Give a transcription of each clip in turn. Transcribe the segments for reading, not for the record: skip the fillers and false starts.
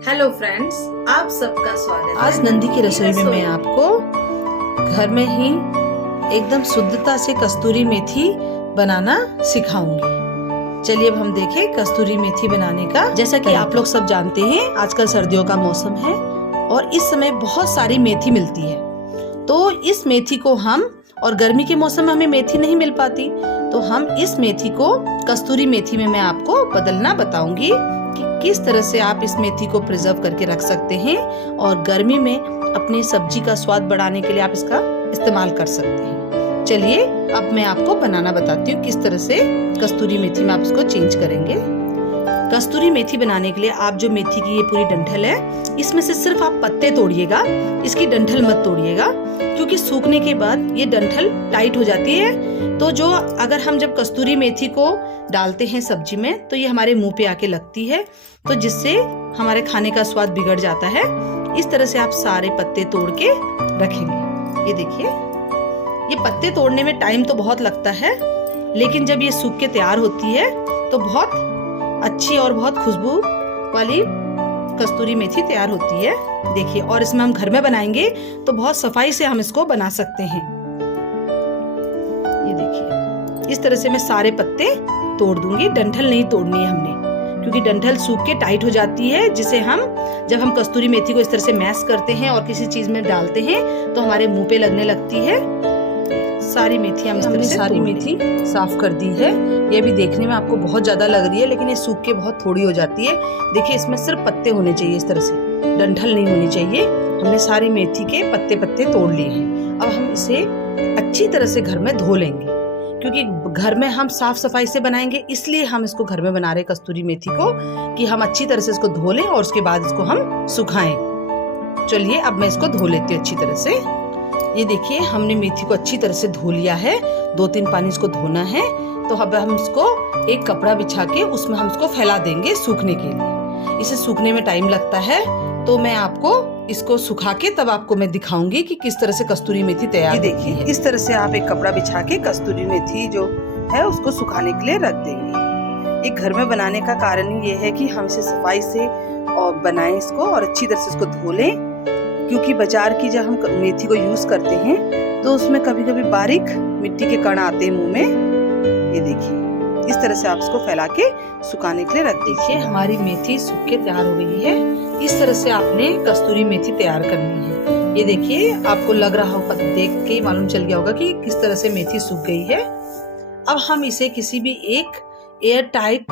Hello friends, आप सबका स्वागत है। आज नंदी की रसोई में मैं आपको घर में ही एकदम शुद्धता से कस्तूरी मेथी बनाना सिखाऊंगी। चलिए अब हम देखें कस्तूरी मेथी बनाने का। जैसा कि आप लोग सब जानते हैं, आजकल सर्दियों का मौसम है और इस समय बहुत सारी मेथी मिलती है। तो इस मेथी को हम, और गर्मी के मौसम में हमें मेथी नहीं मिल पाती, तो हम इस मेथी को कस्तूरी मेथी में मैं आपको बदलना बताऊंगी कि किस तरह से आप इस मेथी को प्रिजर्व करके रख सकते हैं और गर्मी में अपनी सब्जी का स्वाद बढ़ाने के लिए आप इसका इस्तेमाल कर सकते हैं। चलिए अब मैं आपको बनाना बताती हूँ किस तरह से कस्तूरी मेथी में आप इसको चेंज करेंगे। कस्तूरी मेथी बनाने के लिए आप जो मेथी की ये पूरी डंठल है, इसमें से सिर्फ आप पत्ते तोड़िएगा, इसकी डंठल मत तोड़िएगा, क्योंकि सूखने के बाद ये डंठल टाइट हो जाती है। तो जो अगर हम जब कस्तूरी मेथी को डालते हैं सब्जी में तो ये हमारे मुंह पे आके लगती है, तो जिससे हमारे खाने का स्वाद बिगड़ जाता है। इस तरह से आप सारे पत्ते तोड़ के रखेंगे। ये देखिए, ये पत्ते तोड़ने में टाइम तो बहुत लगता है, लेकिन जब ये सूख के तैयार होती है तो बहुत अच्छी और बहुत खुशबू वाली कस्तूरी मेथी तैयार होती है। देखिए, और इसमें हम घर में बनाएंगे तो बहुत सफाई से हम इसको बना सकते हैं। ये देखिए, इस तरह से मैं सारे पत्ते तोड़ दूंगी। डंठल नहीं तोड़नी है हमने, क्योंकि डंठल सूख के टाइट हो जाती है, जिसे हम जब हम कस्तूरी मेथी को इस तरह से मैश करते हैं और किसी चीज में डालते हैं तो हमारे मुंह पे लगने लगती है। सारी मेथी हम इस तरह से सारी मेथी साफ कर दी है। ये भी देखने में आपको बहुत ज्यादा लग रही है, लेकिन ये सूख के बहुत थोड़ी हो जाती है। देखिए, इसमें सिर्फ पत्ते होने चाहिए, इस तरह से डंठल नहीं होनी चाहिए। हमने सारी मेथी के पत्ते पत्ते तोड़ लिए हैं। अब हम इसे अच्छी तरह से घर में धो लेंगे, क्योंकि घर में हम साफ सफाई से बनाएंगे, इसलिए हम इसको घर में बना रहे कस्तूरी मेथी को, कि हम अच्छी तरह से इसको धो लें और उसके बाद इसको हम सुखाएं। चलिए अब मैं इसको धो लेती हूँ अच्छी तरह से। ये देखिए, हमने मेथी को अच्छी तरह से धो लिया है। 2-3 पानी इसको धोना है। तो अब हम इसको एक कपड़ा बिछा के उसमें हम इसको फैला देंगे सूखने के लिए। इसे सूखने में टाइम लगता है, तो मैं आपको इसको सुखा के तब आपको मैं दिखाऊंगी कि किस तरह से कस्तूरी मेथी तैयार। ये देखिए, इस तरह से आप एक कपड़ा बिछा के कस्तूरी मेथी जो है उसको सुखाने के लिए रख देंगे। ये घर में बनाने का कारण ये है कि हम इसे सफाई से और बनाएं इसको, और अच्छी तरह से इसको धो लें, क्योंकि बाजार की जब हम मेथी को यूज करते हैं तो उसमें कभी कभी बारीक मिट्टी के कण आते हैं मुंह में। ये देखिए, इस तरह से आप इसको फैला के सुखाने के लिए रख दीजिए। हमारी मेथी सूख के तैयार हो गई है। इस तरह से आपने कस्तूरी मेथी तैयार करनी है। ये देखिए, आपको लग रहा हो, देख के मालूम चल गया होगा कि किस तरह से मेथी सूख गई है। अब हम इसे किसी भी एक एयर टाइट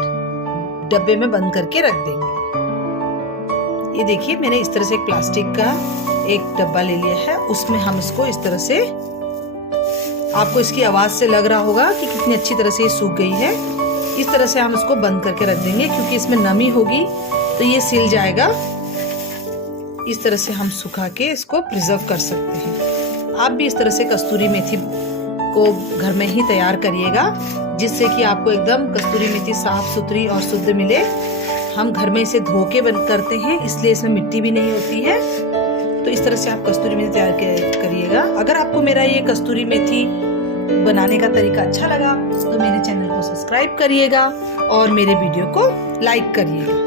डब्बे में बंद करके रख देंगे। ये देखिए, मैंने इस तरह से एक प्लास्टिक का एक डब्बा ले लिया है, उसमें हम इसको इस तरह से, आपको इसकी आवाज से लग रहा होगा कि कितनी अच्छी तरह से ये सूख गई है। इस तरह से हम इसको बंद करके रख देंगे, क्योंकि इसमें नमी होगी तो ये सिल जाएगा। इस तरह से हम सुखा के इसको प्रिजर्व कर सकते हैं। आप भी इस तरह से कस्तूरी मेथी को घर में ही तैयार करिएगा, जिससे कि आपको एकदम कस्तूरी मेथी साफ सुथरी और शुद्ध मिले। हम घर में इसे धो के बंद करते हैं, इसलिए इसमें मिट्टी भी नहीं होती है। तो इस तरह से आप कस्तूरी मेथी तैयार करिएगा। अगर आपको मेरा ये कस्तूरी मेथी बनाने का तरीका अच्छा लगा तो मेरे चैनल को सब्सक्राइब करिएगा और मेरे वीडियो को लाइक करिएगा।